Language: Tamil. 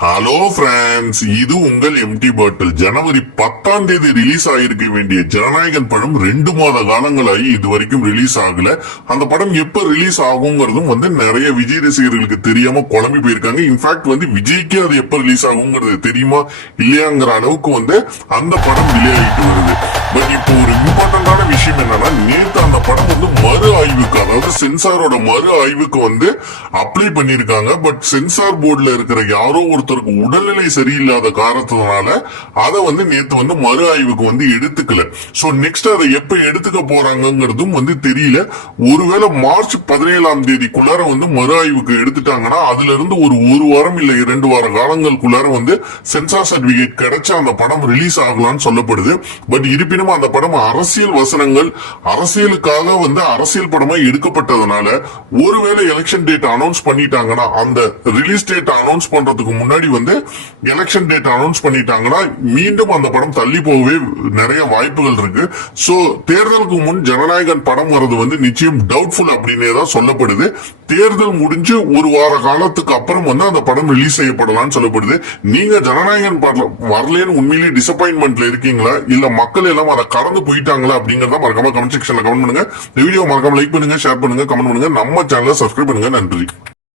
ஹலோ ஃப்ரெண்ட்ஸ், இது உங்கள் எம்டி பாட்டில். ஜனவரி 10ஆம் தேதி ரிலீஸ் ஆயிருக்க வேண்டிய ஜனநாயகன் படம் 2 மாத காலங்களாகி இது வரைக்கும் ரிலீஸ் ஆகல. அந்த படம் எப்ப ரிலீஸ் ஆகுங்கிறதும் நிறைய விஜய் ரசிகர்களுக்கு தெரியாம குழம்பி போயிருக்காங்க. இன்ஃபேக்ட் விஜய்க்கு அது எப்ப ரிலீஸ் ஆகுங்கிறது தெரியுமா இல்லையாங்கிற அளவுக்கு அந்த படம் டிலே ஆகிட்டு வருது. பட் இப்போ ஒரு இம்பார்ட்டன்டான விஷயம் என்னன்னா, நேத்து அந்த படம் மறு ஆய்வுக்கு, அதாவது சென்சாரோட மறு ஆய்வுக்கு அப்ளை பண்ணிருக்காங்க. பட் சென்சார் போர்டுல இருக்கிற யாரோ ஒருத்தருக்கு உடல்நிலை சரியில்லாத காரணத்தினால அதை நேத்து மறு ஆய்வுக்கு எடுத்துக்கல. சோ நெக்ஸ்ட் அதை எப்ப எடுத்துக்க போறாங்கிறதும் தெரியல. ஒருவேளை மார்ச் 17ஆம் தேதிக்குள்ளார மறு ஆய்வுக்கு எடுத்துட்டாங்கன்னா அதுல இருந்து ஒரு வாரம் இல்ல 2 வார காலங்களுக்குள்ளார சென்சார் சர்டிபிகேட் கிடைச்சா அந்த படம் ரிலீஸ் ஆகலாம்னு சொல்லப்படுது. பட் இருப்பினும் அந்த படம் அரசியல் வசனங்கள், அரசியலுக்காக அரசியல் படமா எடுக்கப்பட்டதுனால ஒருவேளை எலெக்ஷன் டேட் அனௌன்ஸ் பண்ணிட்டாங்கன்னா, அந்த ரிலீஸ் டேட் அனௌன்ஸ் பண்றதுக்கு முன்னாடி எலெக்ஷன் டேட் அனௌன்ஸ் பண்ணிட்டாங்கன்னா மீண்டும் அந்த படம் தள்ளி போகவே நிறைய வாய்ப்புகள் இருக்கு. சோ தேர்தலுக்கு முன் ஜனநாயகன் படம் வர்றது நிச்சயம் டவுட்ஃபுல் அப்படின்னே தான் சொல்லப்படுது. தேர்தல் முடிஞ்சு ஒரு வார காலத்துக்கு அப்புறம் அந்த படம் ரிலீஸ் செய்யப்படலாம் சொல்லப்படுது. நீங்க ஜனநாயகன் படம் வரலன்னு உண்மையிலேயே டிசப்பாயின்மெண்ட்ல இருக்கீங்களா, இல்ல மக்கள் எல்லாம் அதை கடந்து போயிட்டாங்களா அப்படிங்கறத மறக்காம கமெண்ட் செக்ஷன்ல கமெண்ட் பண்ணுங்க. இந்த வீடியோ மறக்காம லைக் பண்ணுங்க, ஷேர் பண்ணுங்க, கமெண்ட் பண்ணுங்க. நம்ம சேனலை சப்ஸ்கிரைப் பண்ணுங்க. நன்றி.